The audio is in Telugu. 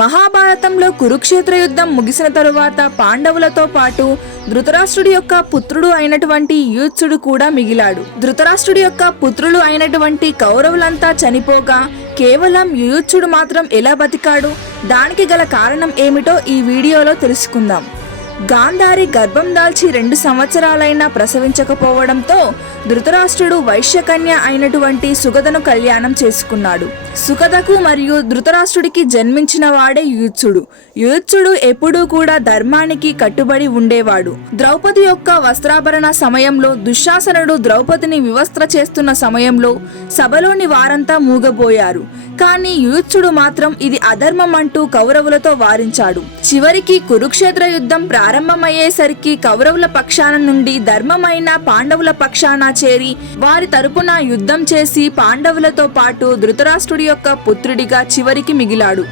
మహాభారతంలో కురుక్షేత్ర యుద్ధం ముగిసిన తరువాత పాండవులతో పాటు ధృతరాష్ట్రుడి యొక్క పుత్రుడు అయినటువంటి యూత్సుడు కూడా మిగిలాడు. ధృతరాష్ట్రుడి యొక్క పుత్రులు అయినటువంటి కౌరవులంతా చనిపోగా కేవలం యుయుత్సుడు మాత్రం ఎలా బతికాడు? దానికి గల కారణం ఏమిటో ఈ వీడియోలో తెలుసుకుందాం. గాంధారి గర్భం దాల్చి రెండు సంవత్సరాలైనా ప్రసవించకపోవడంతో ధృతరాష్ట్రుడు వైశ్యకన్య అయినటువంటి సుగదను కళ్యాణం చేసుకున్నాడు. సుగదకు మరియు ధృతరాష్ట్రుడికి జన్మించిన వాడే యూత్సుడు యూత్సుడు ఎప్పుడూ కూడా ధర్మానికి కట్టుబడి ఉండేవాడు. ద్రౌపది యొక్క వస్త్రాభరణ సమయంలో దుశ్శాసనుడు ద్రౌపదిని వివస్త్ర చేస్తున్న సమయంలో సభలోని వారంతా మూగబోయారు. కానీ యూత్సుడు మాత్రం ఇది అధర్మం అంటూ కౌరవులతో వారించాడు. చివరికి కురుక్షేత్ర యుద్ధం ప్రారంభమయ్యేసరికి కౌరవుల పక్షాన నుండి ధర్మమైన పాండవుల పక్షాన చేరి వారి తరపున యుద్ధం చేసి పాండవులతో పాటు ధృతరాష్ట్రుడి యొక్క పుత్రుడిగా చివరికి మిగిలాడు.